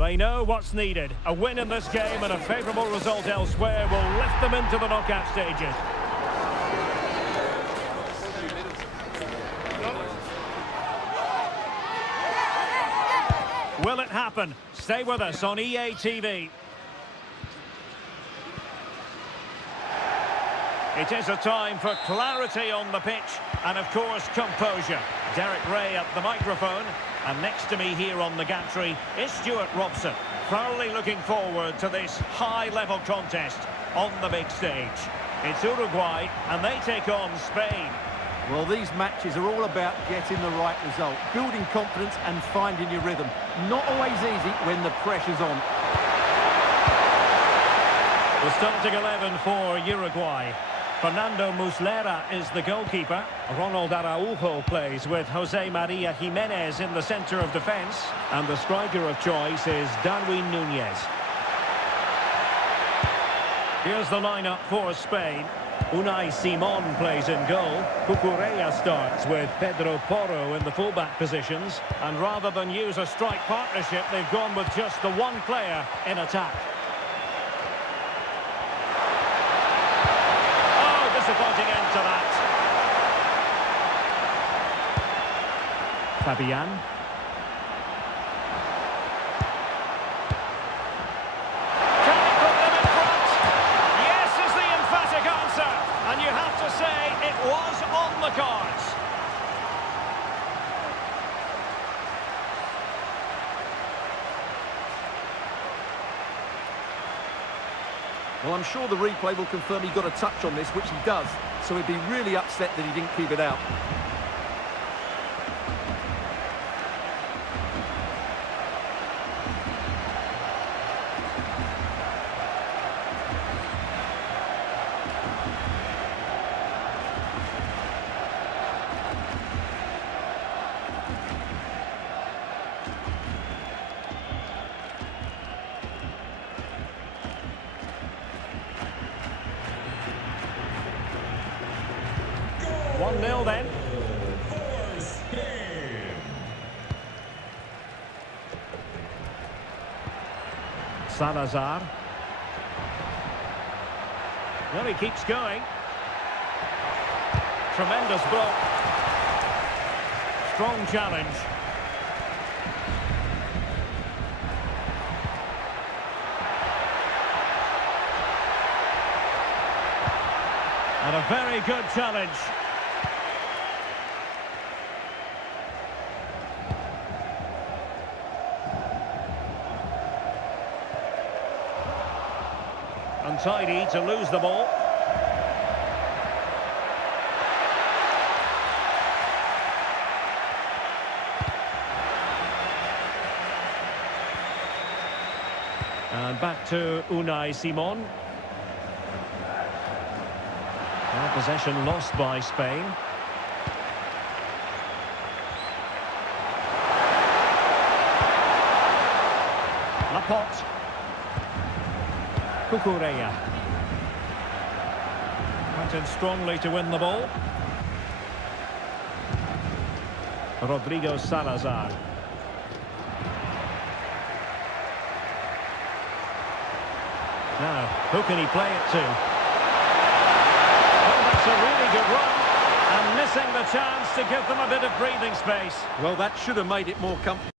They know what's needed. A win in this game and a favourable result elsewhere will lift them into the knockout stages. Will it happen? Stay with us on EA TV. It is a time for clarity on the pitch and, of course, composure. Derek Ray at the microphone, and next to me here on the gantry is Stuart Robson, thoroughly looking forward to this high-level contest on the big stage. It's Uruguay, and they take on Spain. Well, these matches are all about getting the right result, building confidence and finding your rhythm. Not always easy when the pressure's on. The starting 11 for Uruguay. Fernando Muslera is the goalkeeper. Ronald Araujo plays with Jose Maria Jimenez in the centre of defence. And the striker of choice is Darwin Núñez. Here's the lineup for Spain. Unai Simon plays in goal. Cucurella starts with Pedro Porro in the fullback positions. And rather than use a strike partnership, they've gone with just the one player in attack. Disappointing end to that. Fabian. Can he put them in front? Yes is the emphatic answer. And you have to say it was on the cards. Well, I'm sure the replay will confirm he got a touch on this, which he does. So he'd be really upset that he didn't keep it out. Nil then. Salazar. Well, he keeps going. Tremendous block. Strong challenge. And a very good challenge. Untidy to lose the ball. And back to Unai Simon. Well, possession lost by Spain. Laporte. Cucurella. Went in strongly to win the ball. Rodrigo Salazar. Now, who can he play it to? Oh, that's a really good run. And missing the chance to give them a bit of breathing space. Well, that should have made it more comfortable.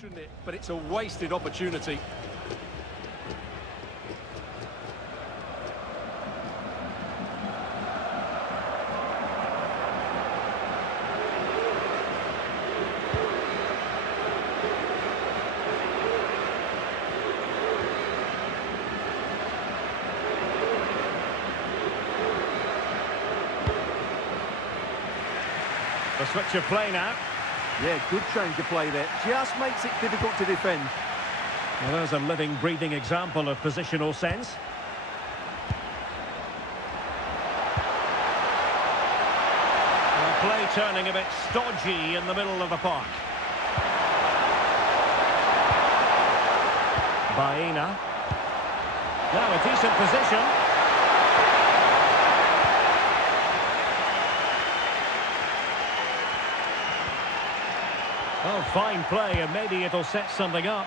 Shouldn't it? But it's a wasted opportunity. The switch of play now. Yeah, good change of play there. Just makes it difficult to defend. Well, there's a living, breathing example of positional sense. Well, play turning a bit stodgy in the middle of the park. Baena. Now a decent position. Oh, fine play, and maybe it'll set something up.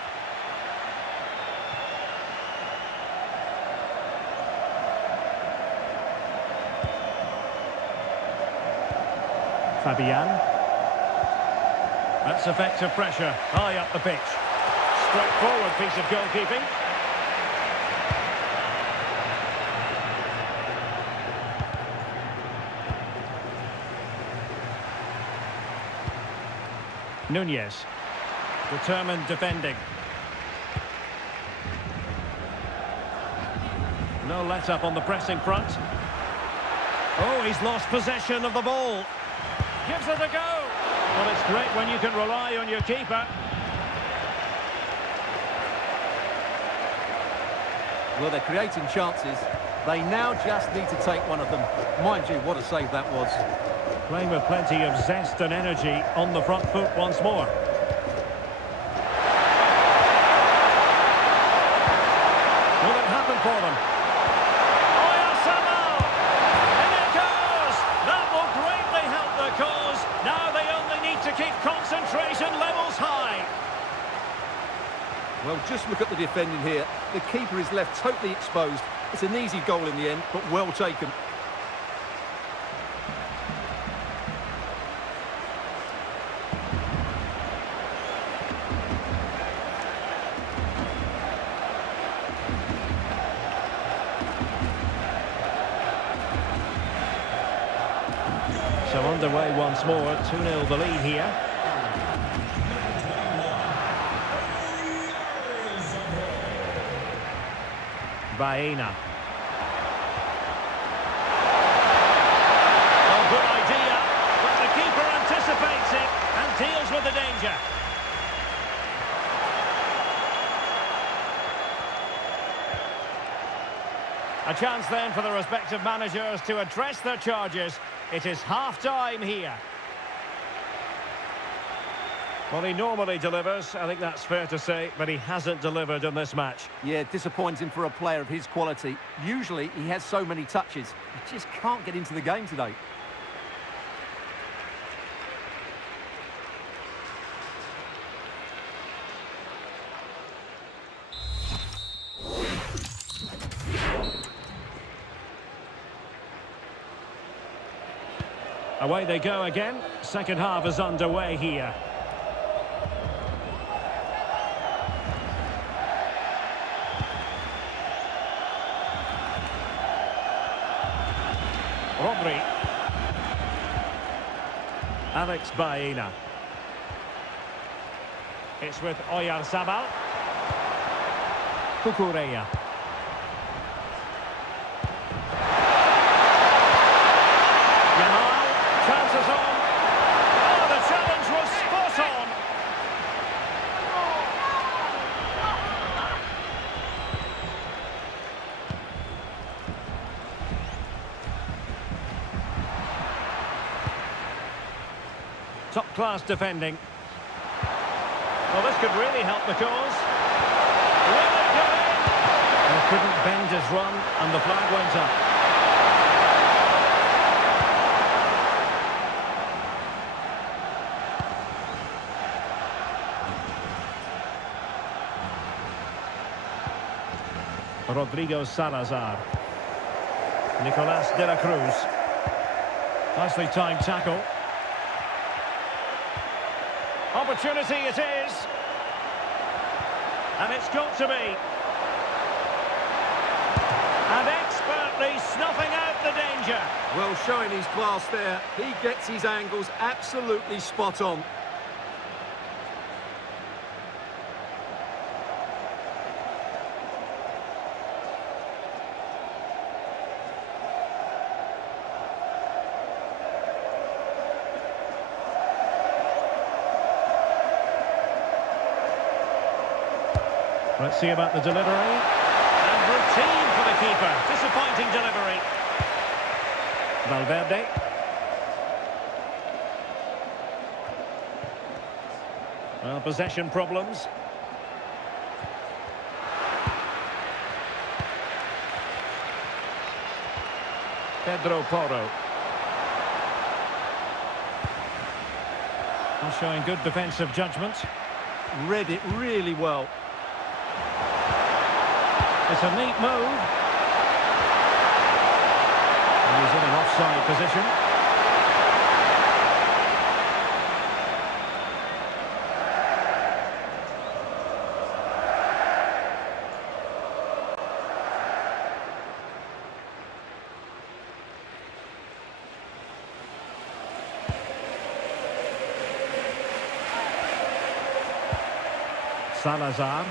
Fabian. That's effective pressure, high up the pitch. Straightforward piece of goalkeeping. Nunez. Determined defending. No let-up on the pressing front. Oh, he's lost possession of the ball. Gives it a go. Well, it's great when you can rely on your keeper. Well, they're creating chances. They now just need to take one of them. Mind you, what a save that was. Playing with plenty of zest and energy on the front foot once more. Will it happen for them? In it goes! That will greatly help the cause. Now they only need to keep concentration levels high. Well, just look at the defending here. The keeper is left totally exposed. It's an easy goal in the end, but well taken. So underway once more, 2-0 the lead here. Baena. Oh, good idea, but the keeper anticipates it and deals with the danger. A chance then for the respective managers to address their charges. It is half-time here. Well, he normally delivers, I think that's fair to say, but he hasn't delivered in this match. Yeah, disappointing for a player of his quality. Usually he has so many touches. He just can't get into the game today. Away they go again. Second half is underway here. Rodri. Alex Baena. It's with Oyarzabal. Cucurella. Chances on. Oh, the challenge was spot on. Top-class defending. Well, this could really help the cause. Will it go in? He couldn't bend his run, and the flag went up. Rodrigo Salazar. Nicolas de la Cruz. Nicely timed tackle. Opportunity it is. And it's got to be. And expertly snuffing out the danger. Well, showing his class there. He gets his angles absolutely spot on. Let's see about the delivery. And routine for the keeper. Disappointing delivery. Valverde. Well, possession problems. Pedro Porro. Showing good defensive judgment. Read it really well. It's a neat move. And he's in an offside position. Salazar.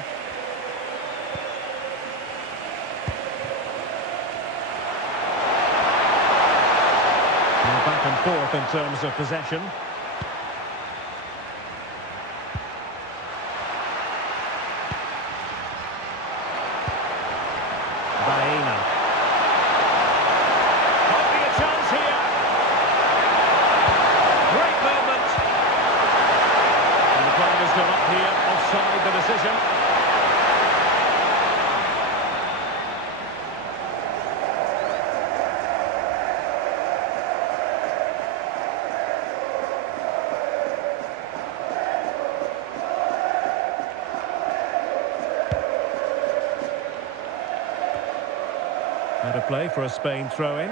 Back and forth in terms of possession. Baena. Might be a chance here. Great movement. And the flag has gone up here, offside the decision. Out of play for a Spain throw-in.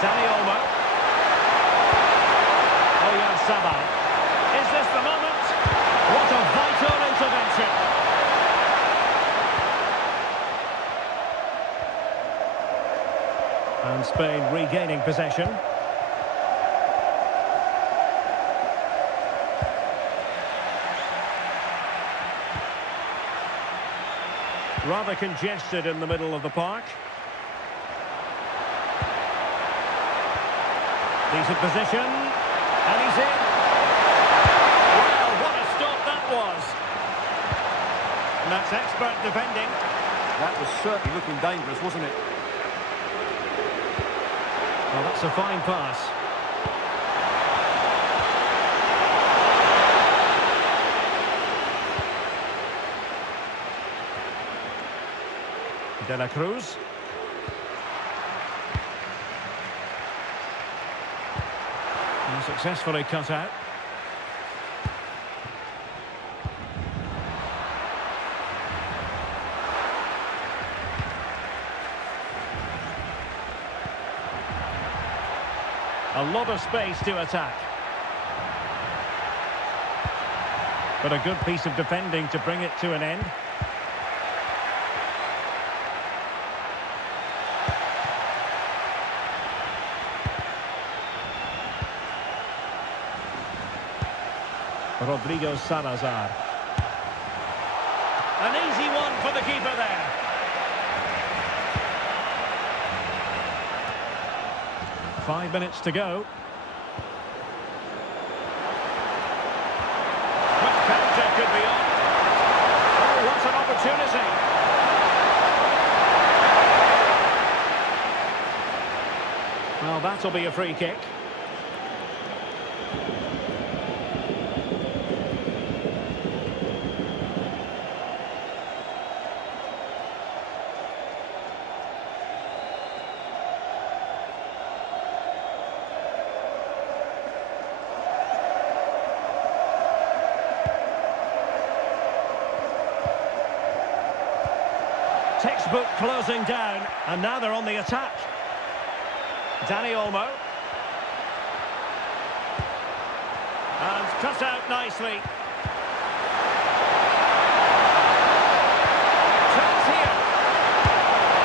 Dani Olmo. Oyarzabal. Is this the moment? What a vital intervention. And Spain regaining possession. Rather congested in the middle of the park. Decent position. And he's in. Well, what a stop that was. And that's expert defending. That was certainly looking dangerous, wasn't it? Well, that's a fine pass. De la Cruz. And successfully cut out. A lot of space to attack. But a good piece of defending to bring it to an end. Rodrigo Salazar. An easy one for the keeper there. Five minutes to go. Quick counter could be on. Oh, what an opportunity. Well, that'll be a free kick. Textbook closing down, and now they're on the attack. Dani Olmo. And cut out nicely. Chance here.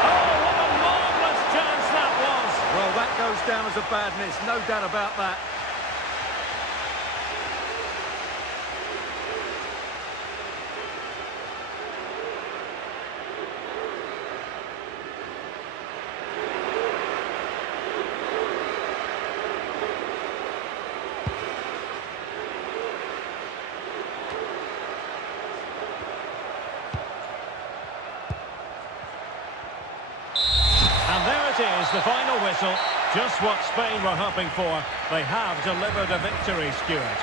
Oh, what a marvellous chance that was. Well, that goes down as a bad miss, no doubt about that. Is the final whistle, just what Spain were hoping for. They have delivered a victory, Stuart.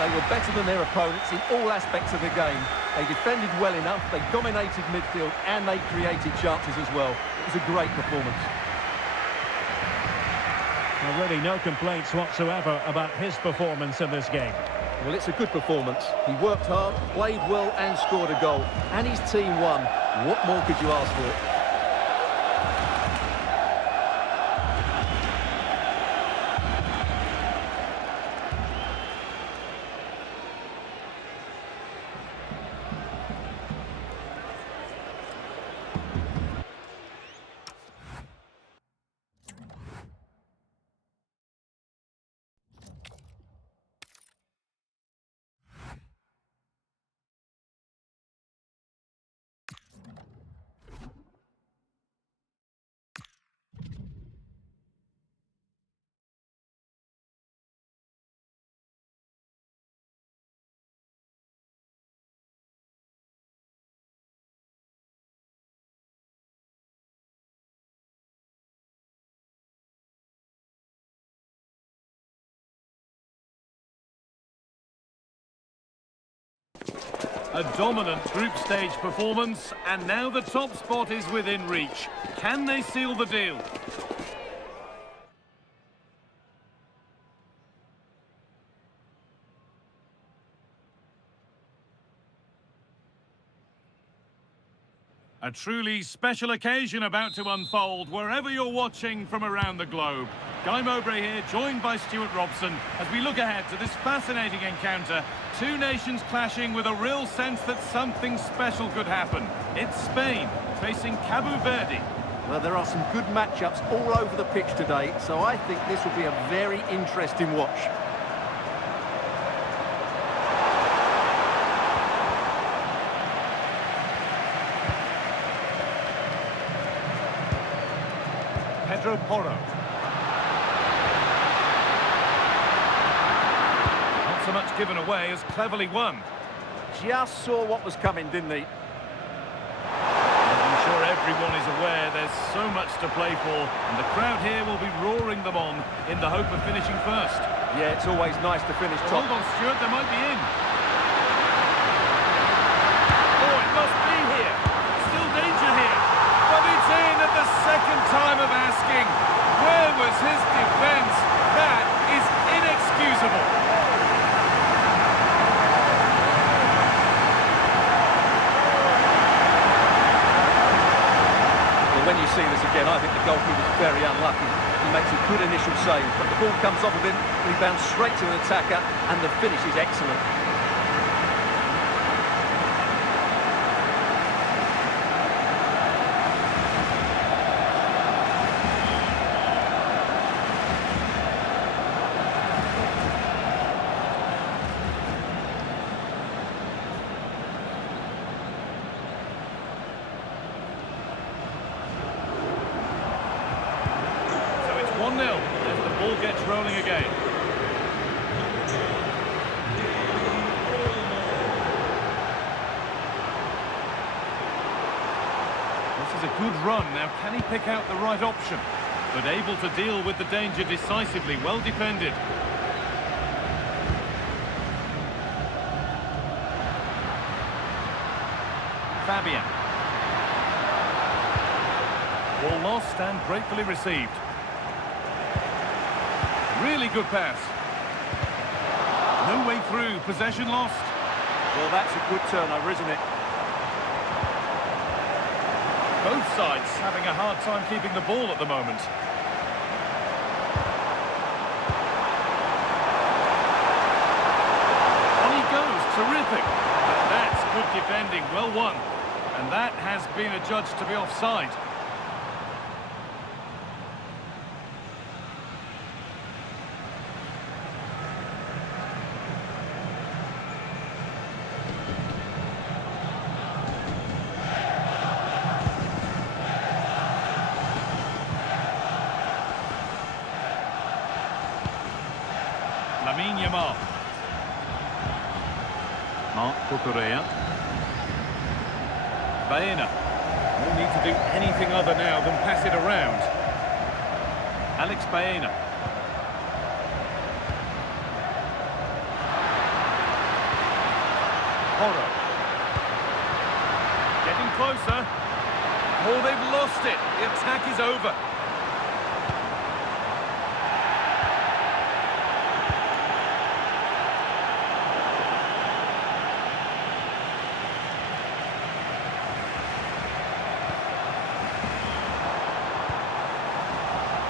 They were better than their opponents in all aspects of the game. They defended well enough, they dominated midfield, and they created chances as well. It was a great performance. Well, really no complaints whatsoever about his performance in this game. Well, it's a good performance. He worked hard, played well, and scored a goal. And his team won. What more could you ask for? A dominant group stage performance, and now the top spot is within reach. Can they seal the deal? A truly special occasion about to unfold wherever you're watching from around the globe. Guy Mowbray here, joined by Stuart Robson, as we look ahead to this fascinating encounter. Two nations clashing with a real sense that something special could happen. It's Spain facing Cabo Verde. Well, there are some good matchups all over the pitch today, so I think this will be a very interesting watch. Pedro Porro. Not so much given away as cleverly won. Just saw what was coming, didn't he? I'm sure everyone is aware there's so much to play for, and the crowd here will be roaring them on in the hope of finishing first. Yeah, it's always nice to finish top. Hold on, Stuart, they might be in. Oh, it must be here. Still danger here. But it's in at the second time of asking. Where was his defence? That is inexcusable. Well, when you see this again, I think the goalkeeper's very unlucky. He makes a good initial save, but the ball comes off of him, rebounds straight to an attacker, and the finish is excellent. So it's 1-0 as the ball gets rolling again. This is a good run. Now, can he pick out the right option? But able to deal with the danger decisively. Well defended. Fabian. Ball lost and gratefully received. Really good pass. No way through. Possession lost. Well, that's a good turnover, isn't it? Both sides having a hard time keeping the ball at the moment. On he goes. Terrific. But that's good defending. Well won. And that has been adjudged to be offside. Marc Cucurella. Baena. No need to do anything other now than pass it around. Alex Baena. Horo. Getting closer. Oh, they've lost it. The attack is over.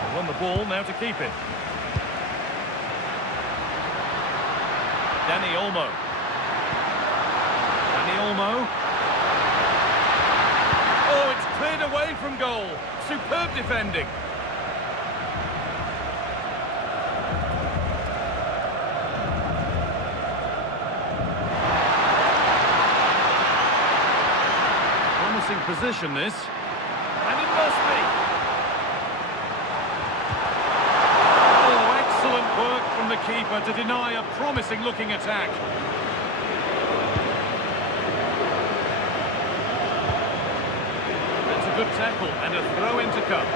They won the ball, now to keep it. Dani Olmo. Dani Olmo. Oh, it's cleared away from goal. Superb defending. Promising position, this. And it must be. Oh, excellent work from the keeper to deny a promising-looking attack. Good tackle and a throw in to come.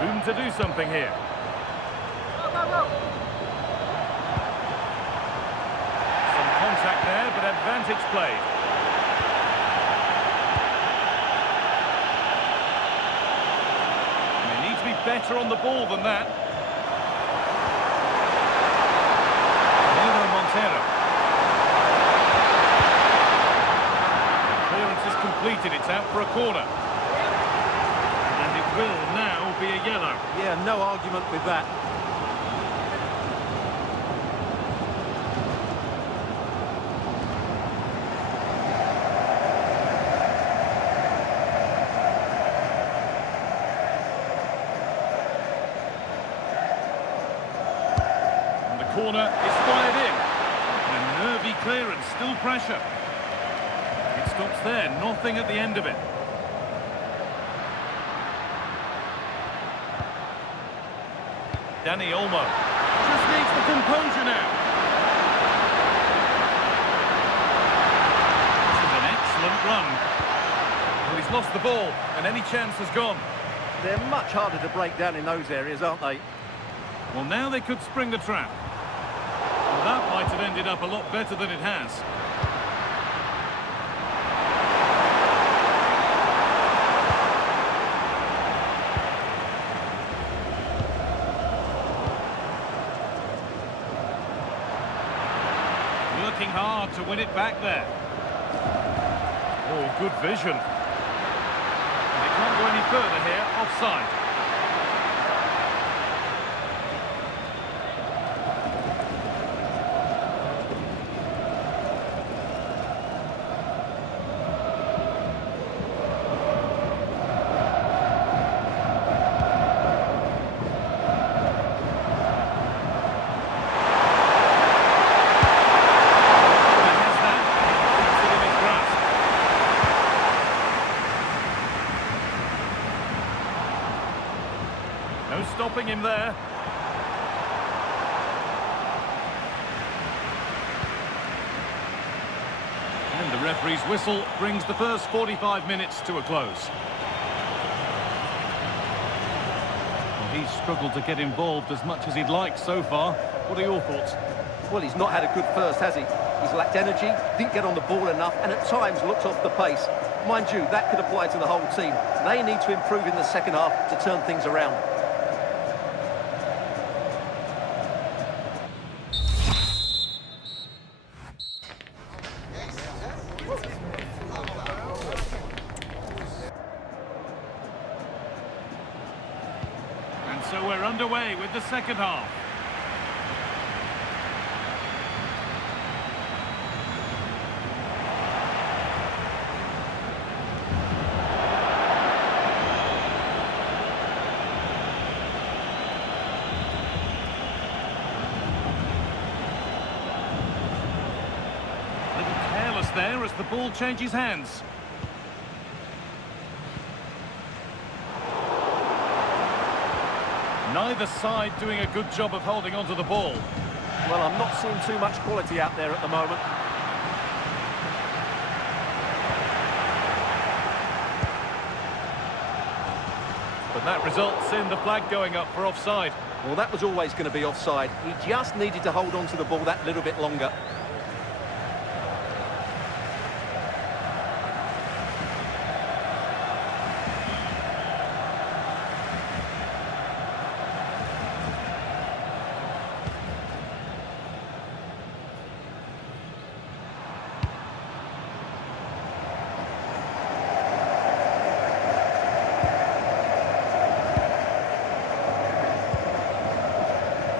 Room to do something here. Some contact there, but advantage played. And they need to be better on the ball than that. Clearance is completed, it's out for a corner. And it will now be a yellow. Yeah, no argument with that. And the corner is fired in. Nervy clearance, still pressure. It stops there, nothing at the end of it. Dani Olmo just needs the composure now. This is an excellent run. Well, he's lost the ball, and any chance has gone. They're much harder to break down in those areas, aren't they? Well, now they could spring the trap. Well, that might have ended up a lot better than it has. Working hard to win it back there. Oh, good vision. And they can't go any further here, offside. No stopping him there. And the referee's whistle brings the first 45 minutes to a close. Well, he's struggled to get involved as much as he'd like so far. What are your thoughts? Well, he's not had a good first, has he? He's lacked energy, didn't get on the ball enough, and at times looked off the pace. Mind you, that could apply to the whole team. They need to improve in the second half to turn things around. And so we're underway with the second half. There as the ball changes hands. Neither side doing a good job of holding onto the ball. Well, I'm not seeing too much quality out there at the moment. But And that results in the flag going up for offside. Well, that was always going to be offside. He just needed to hold on to the ball that little bit longer.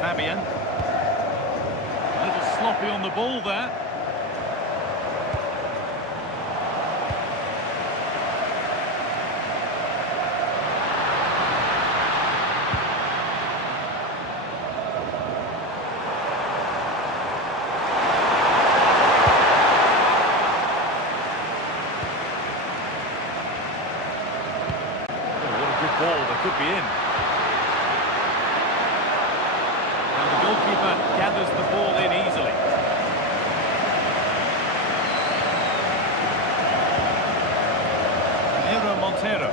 Fabian. A little sloppy on the ball there. Oh, what a good ball, that could be in. The goalkeeper gathers the ball in easily. Montero.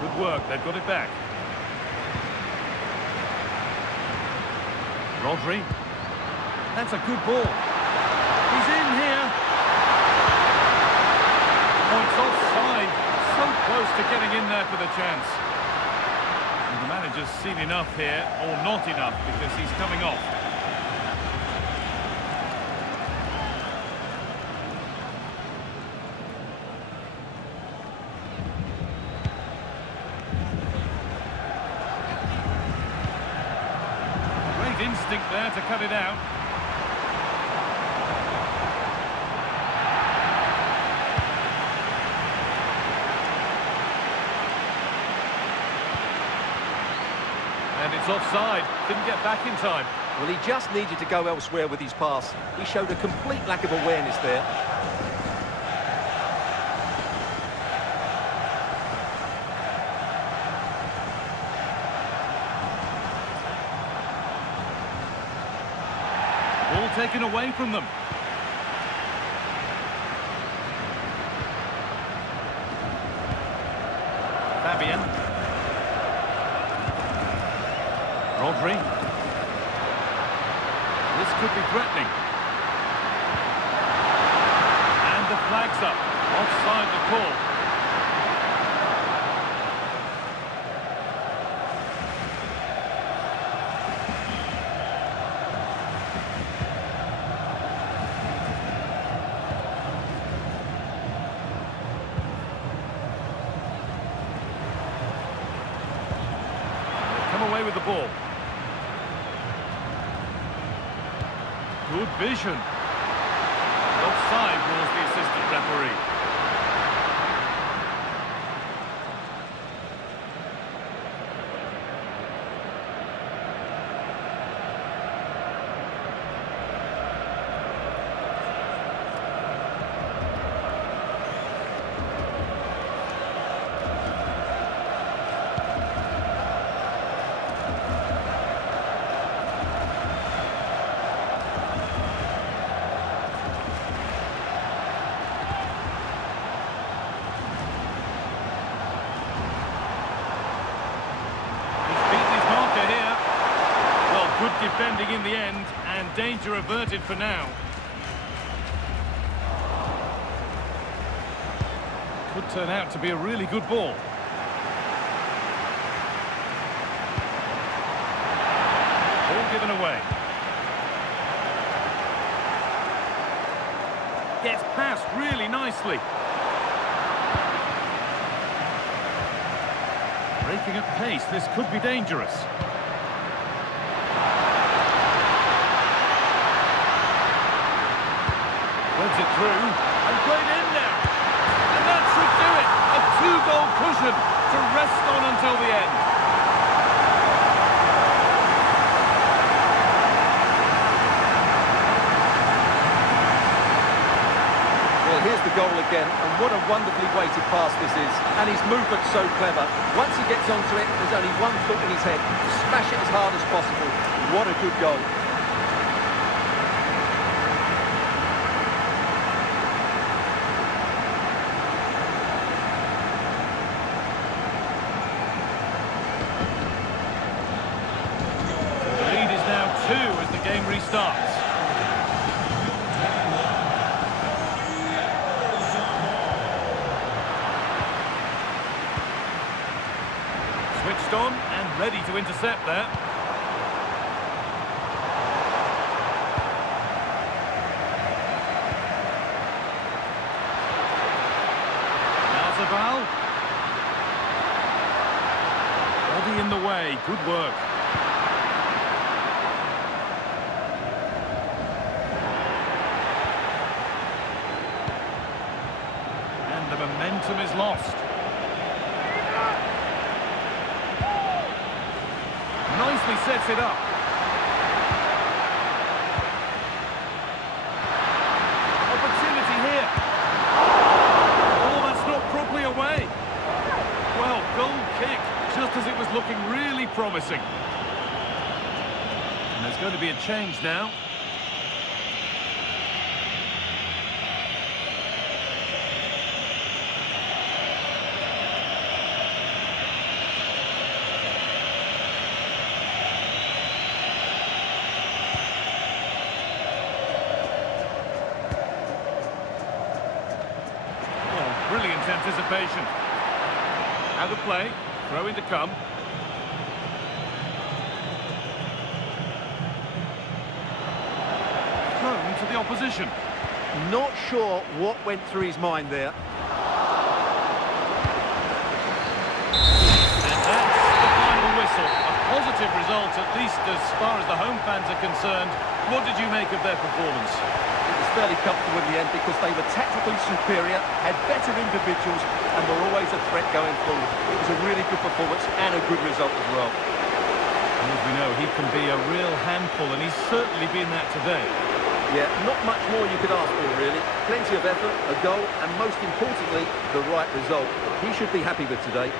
Good work, they've got it back. Rodri. That's a good ball. He's in here. Points offside. So close to getting in there for the chance. And the manager's seen enough here, or not enough, because he's coming off. Great instinct there to cut it out. And it's offside. Didn't get back in time. Well, he just needed to go elsewhere with his pass. He showed a complete lack of awareness there. Ball taken away from them. Fabian. Rodri. This could be threatening. And the flag's up. Offside the call. Come away with the ball. Good vision. Offside was the assistant referee. Good defending in the end, and danger averted for now. Could turn out to be a really good ball. Ball given away. Gets past really nicely. Breaking at pace, this could be dangerous. Threads it through, and played in now. And that should do it. A two-goal cushion to rest on until the end. Well, here's the goal again, and what a wonderfully weighted pass this is. And his movement's so clever. Once he gets onto it, there's only one thought in his head. Smash it as hard as possible. What a good goal. starts. Switched on and ready to intercept there. Body in the way, good work. And the momentum is lost. Nicely sets it up. Opportunity here. Oh, that's not properly away. Well, goal kick, just as it was looking really promising. And there's going to be a change now. Oh, brilliant anticipation. Out of play, throw in to come. Thrown to the opposition. Not sure what went through his mind there. And that's the final whistle. A positive result, at least as far as the home fans are concerned. What did you make of their performance? It was fairly comfortable in the end because they were tactically superior, had better individuals, and were always a threat going forward. It was a really good performance and a good result as well. And as we know, he can be a real handful, and he's certainly been that today. Yeah, not much more you could ask for, really. Plenty of effort, a goal, and most importantly, the right result. He should be happy with today.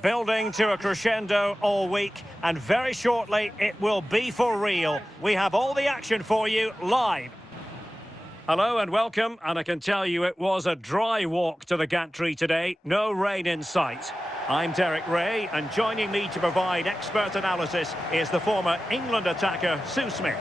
Building to a crescendo all week, and very shortly it will be for real. We have all the action for you live. Hello and welcome, and I can tell you it was a dry walk to the gantry today, no rain in sight. I'm Derek Ray, and joining me to provide expert analysis is the former England attacker Sue Smith.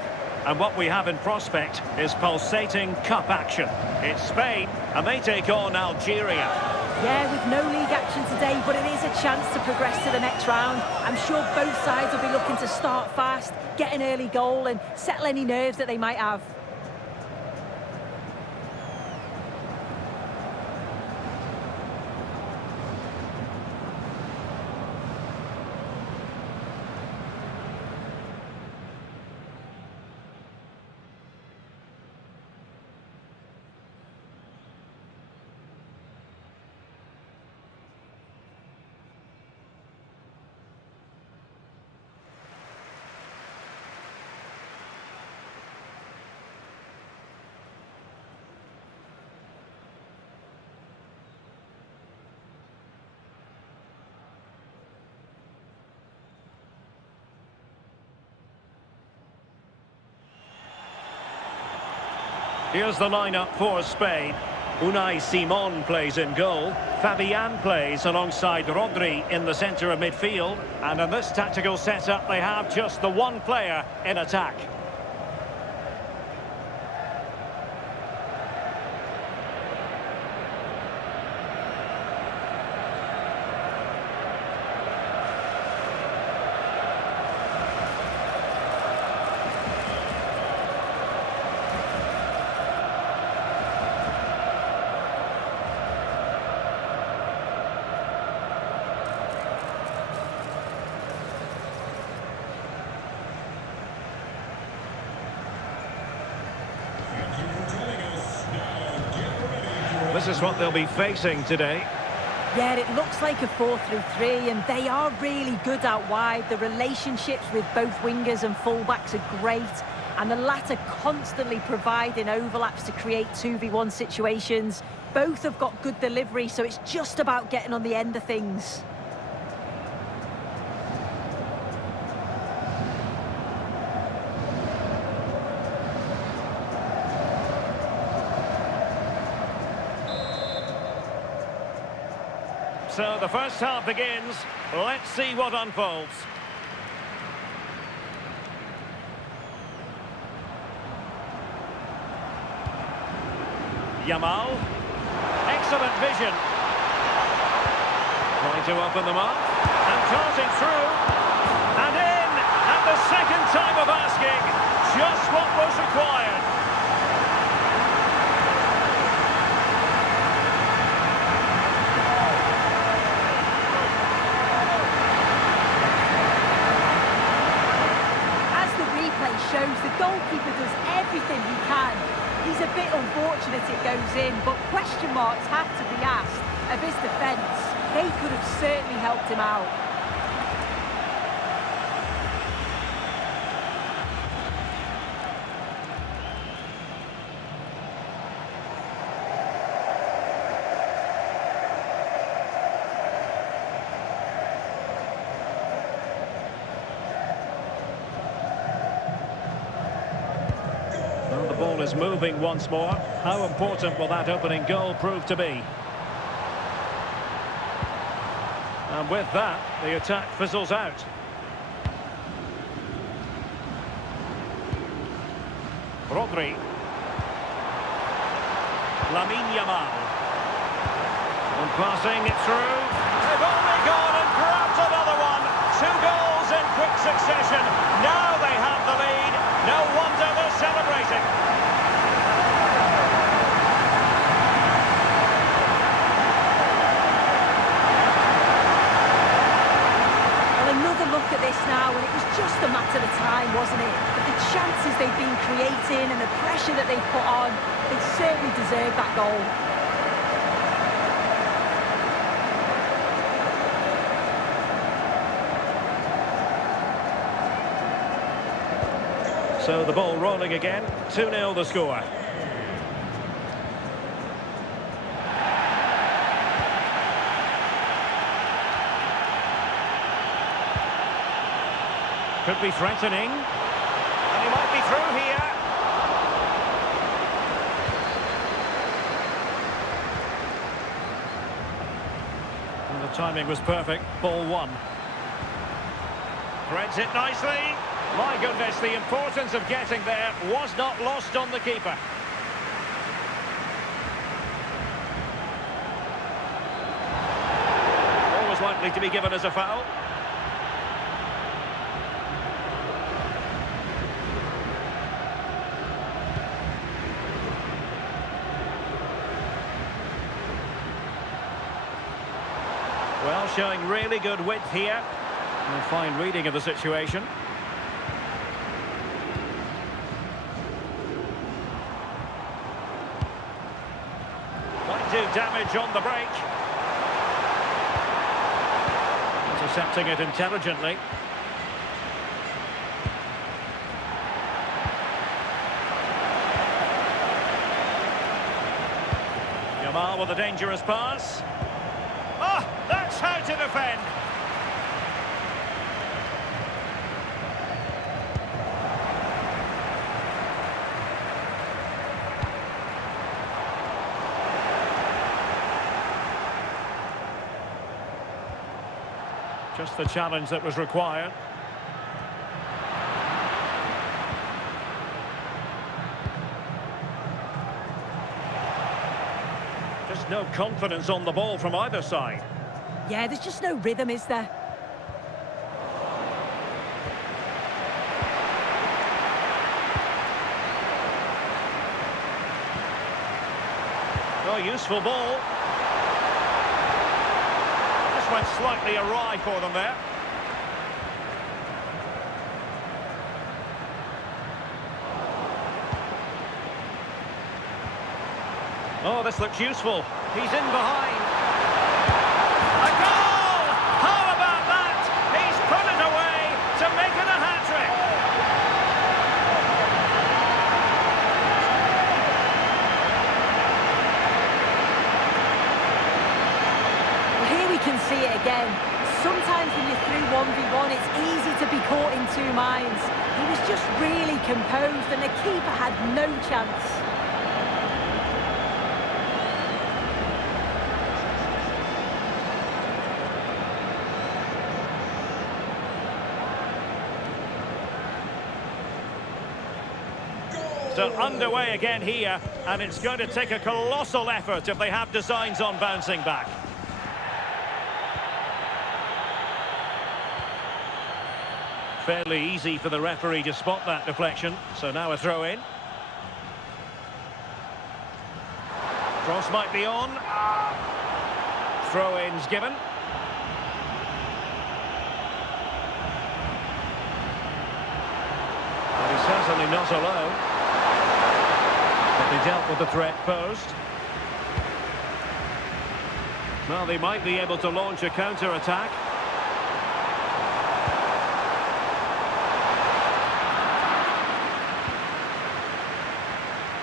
And what we have in prospect is pulsating cup action. It's Spain, and they take on Algeria. Yeah, with no league action today, but it is a chance to progress to the next round. I'm sure both sides will be looking to start fast, get an early goal and settle any nerves that they might have. Here's the lineup for Spain. Unai Simon plays in goal. Fabian plays alongside Rodri in the centre of midfield. And in this tactical setup, they have just the one player in attack. is what they'll be facing today. Yeah, it looks like a 4-3-3, and they are really good out wide. The relationships with both wingers and fullbacks are great, and the latter constantly providing overlaps to create 2v1 situations. Both have got good delivery, so it's just about getting on the end of things. So the first half begins. Let's see what unfolds. Yamal. Excellent vision. Trying to open them up. And darting through. And in. And the second time of asking. Just what was required. Shows the goalkeeper does everything he can. He's a bit unfortunate it goes in, but question marks have to be asked of his defence. They could have certainly helped him out. Well, the ball is moving once more. How important will that opening goal prove to be? And with that, the attack fizzles out. Rodri. Lamine Yamal. And passing it through. They've only gone and grabbed another one. 2 goals in quick succession. Now they have the lead. No wonder they're celebrating. Well, another look at this now, and it was just a matter of time, wasn't it? But the chances they've been creating and the pressure that they've put on, they certainly deserve that goal. So the ball rolling again. 2-0 the score. Could be threatening. And he might be through here. And the timing was perfect. Ball 1. Threads it nicely. My goodness, the importance of getting there was not lost on the keeper. Ball was likely to be given as a foul. Well, showing really good width here. And a fine reading of the situation. Do damage on the break. Intercepting it intelligently. Yamal with a dangerous pass. Ah, that's how to defend. Just the challenge that was required. Just no confidence on the ball from either side. Yeah, there's just no rhythm, is there? Oh, useful ball. Went slightly awry for them there. Oh, this looks useful. He's in behind. A goal! How about that? He's put it away to make it a hat-trick. Well, here we can see it again. Sometimes when you're through 1v1, it's easy to be caught in two minds. He was just really composed and the keeper had no chance. So underway again here, and it's going to take a colossal effort if they have designs on bouncing back. Fairly easy for the referee to spot that deflection, so now a throw in. Cross might be on. Throw-in's given. But he's certainly not alone. But they dealt with the threat posed. Well, they might be able to launch a counter-attack.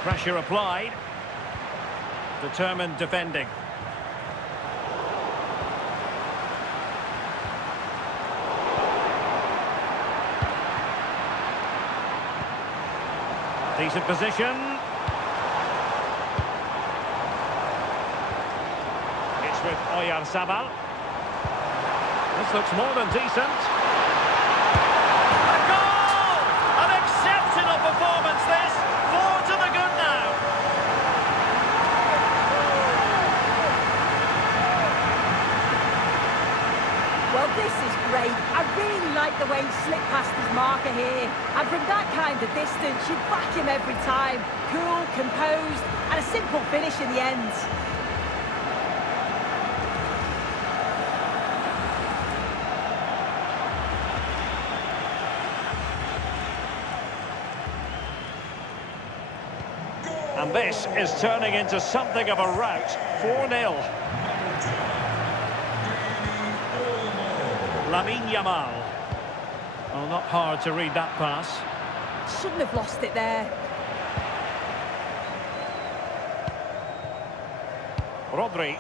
Pressure applied. Determined defending. Decent position. It's with Oyarzabal. This looks more than decent. A goal! An exceptional performance this. 4 to the good now. Well, this is great. I really like the way he slipped past his marker here. And from that kind of distance, you'd back him every time. Cool, composed, and a simple finish in the end. And this is turning into something of a rout. 4-0. Lamine Yamal. Well, not hard to read that pass. Shouldn't have lost it there. Rodri.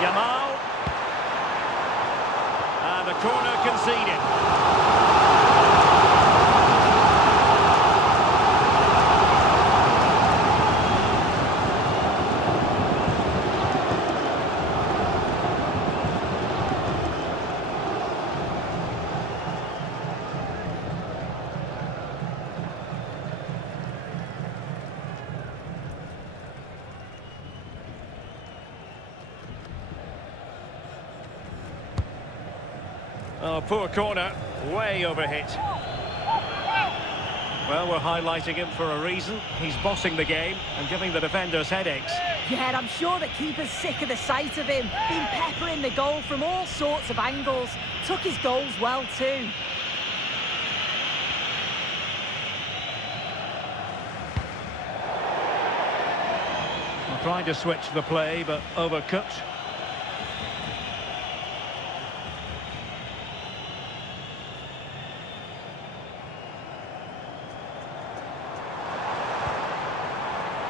Yamal. And a corner conceded. Oh, poor corner, way overhit. Well, we're highlighting him for a reason. He's bossing the game and giving the defenders headaches. Yeah, and I'm sure the keeper's sick of the sight of him. Been peppering the goal from all sorts of angles. Took his goals well too. Trying to switch the play, but overcooked.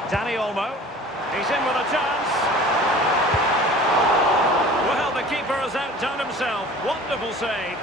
Dani Olmo, he's in with a chance. Well, the keeper has outdone himself. Wonderful save.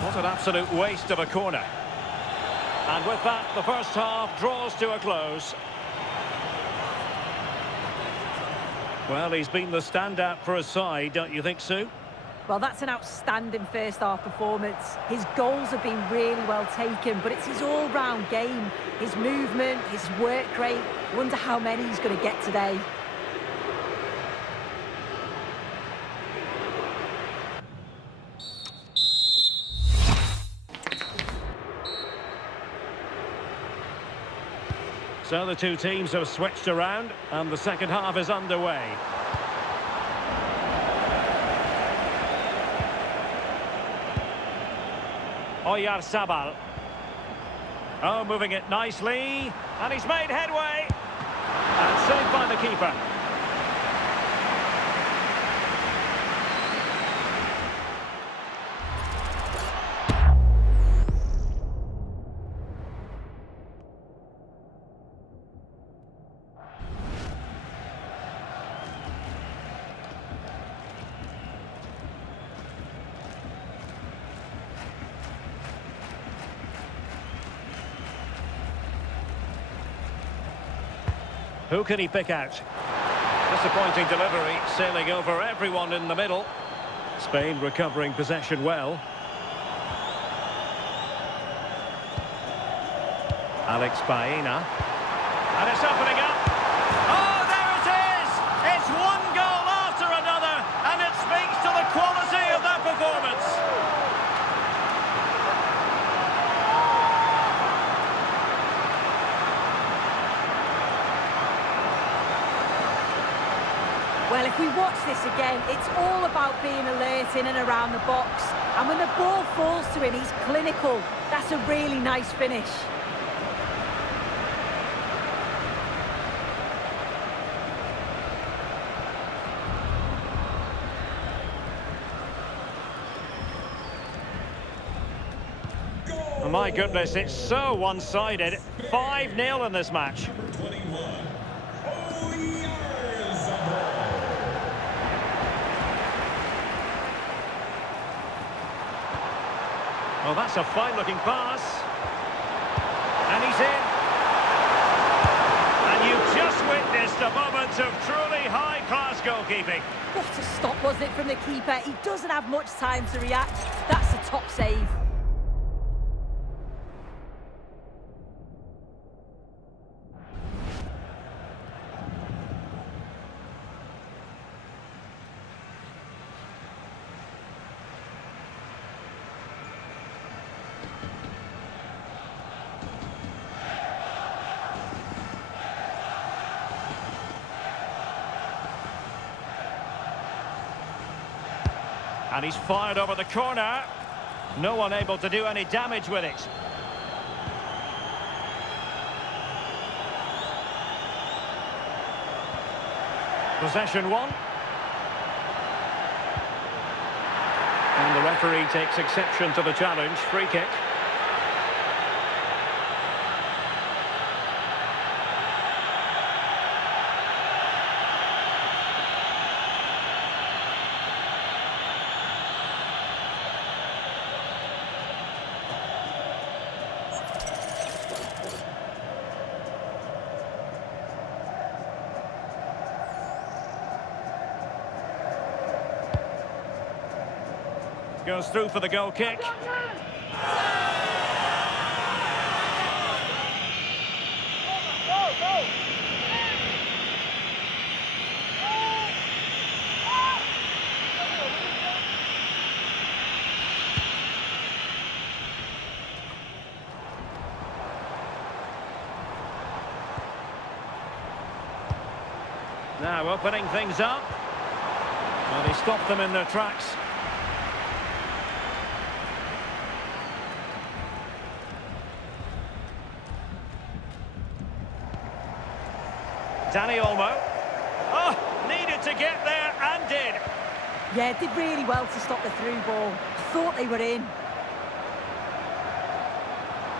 What an absolute waste of a corner. And with that, the first half draws to a close. Well, he's been the standout for his side, don't you think, Sue? Well, that's an outstanding first-half performance. His goals have been really well taken, but it's his all-round game. His movement, his work rate. Wonder how many he's going to get today. So the two teams have switched around, and the second half is underway. Oyarzabal. Oh, moving it nicely. And he's made headway. And saved by the keeper. Who can he pick out? Disappointing delivery, sailing over everyone in the middle. Spain recovering possession well. Alex Baena. And it's opening up. Oh, there it is! It's one goal after another, and it speaks to the quality of that performance. Well, if we watch this again, it's all about being alert in and around the box. And when the ball falls to him, he's clinical. That's a really nice finish. Oh, my goodness, it's so one-sided. 5-0 in this match. Well, that's a fine-looking pass. And he's in. And you've just witnessed a moment of truly high-class goalkeeping. What a stop, wasn't it, from the keeper? He doesn't have much time to react. That's a top save. And he's fired over the corner. No one able to do any damage with it. Possession one. And the referee takes exception to the challenge. Free kick. Goes through for the goal kick. Now opening things up. Well, he stopped them in their tracks. Danny Olmo. Oh, needed to get there and did. Yeah, did really well to stop the through ball. Thought they were in.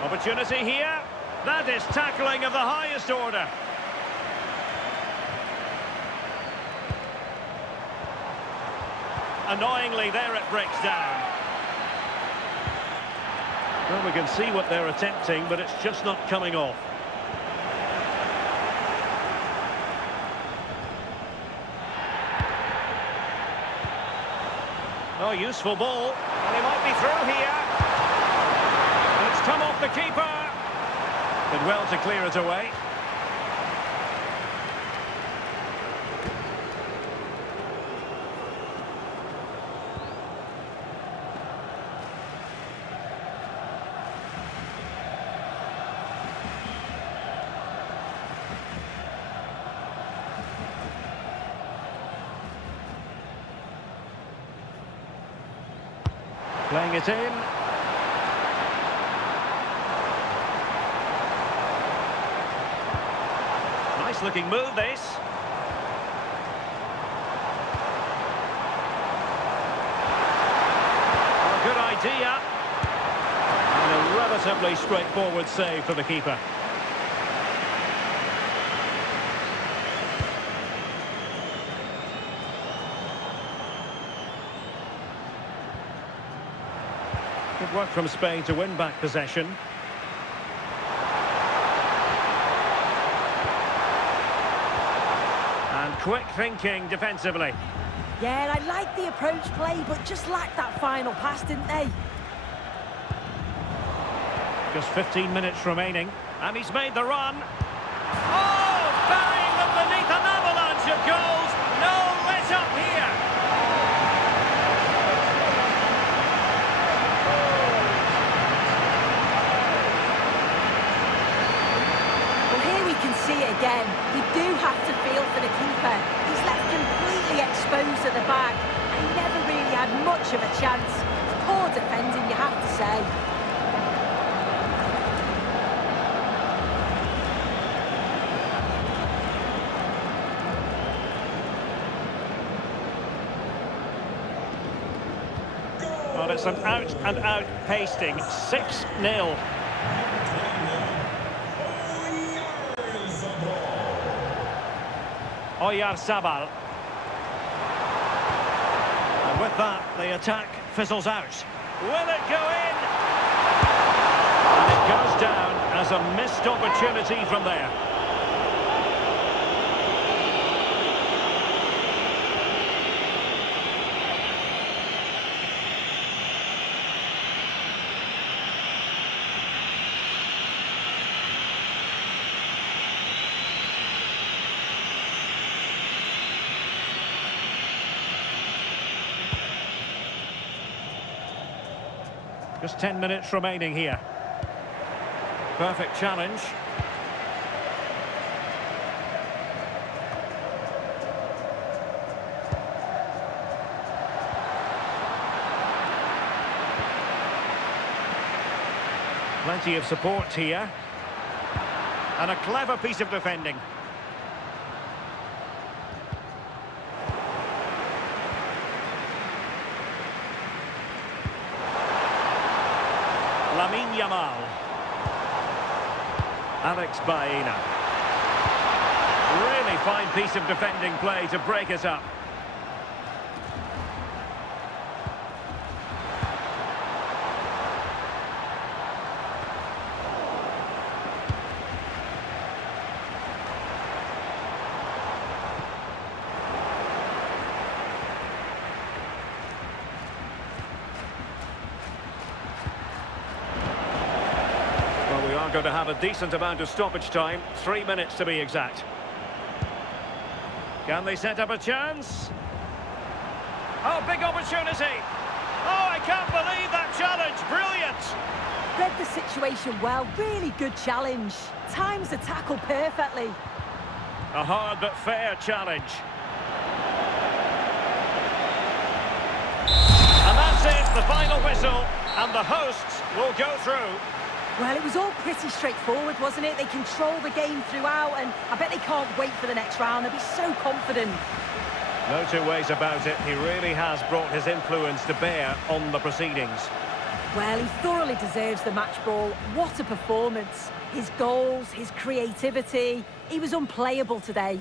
Opportunity here. That is tackling of the highest order. Annoyingly, there it breaks down. Well, we can see what they're attempting, but it's just not coming off. Oh, useful ball. And he might be through here. And it's come off the keeper. Did well to clear it away. Playing it in. Nice looking move, this. A good idea. And a relatively straightforward save for the keeper. Good work from Spain to win back possession. And quick thinking defensively. Yeah, I like the approach play, but just lacked that final pass, didn't they? Just 15 minutes remaining, and he's made the run. Oh, burying them beneath an avalanche of goals. No let up here. See it again. You do have to feel for the keeper. He's left completely exposed at the back and he never really had much of a chance. Poor defending, you have to say. Well, it's an out-and-out pasting. 6-0. Oyarzabal. And with that, the attack fizzles out. Will it go in? And it goes down as a missed opportunity from there. Just 10 minutes remaining here. Perfect challenge. Plenty of support here. And a clever piece of defending. Lamine Yamal. Alex Baena. Really fine piece of defending play to break it up. We are going to have a decent amount of stoppage time, 3 minutes to be exact. Can they set up a chance? Oh, big opportunity! Oh, I can't believe that challenge, brilliant! Read the situation well, really good challenge. Times the tackle perfectly. A hard but fair challenge. And that's it, the final whistle, and the hosts will go through. Well, it was all pretty straightforward, wasn't it? They controlled the game throughout, and I bet they can't wait for the next round. They'll be so confident. No two ways about it. He really has brought his influence to bear on the proceedings. Well, he thoroughly deserves the match ball. What a performance. His goals, his creativity. He was unplayable today.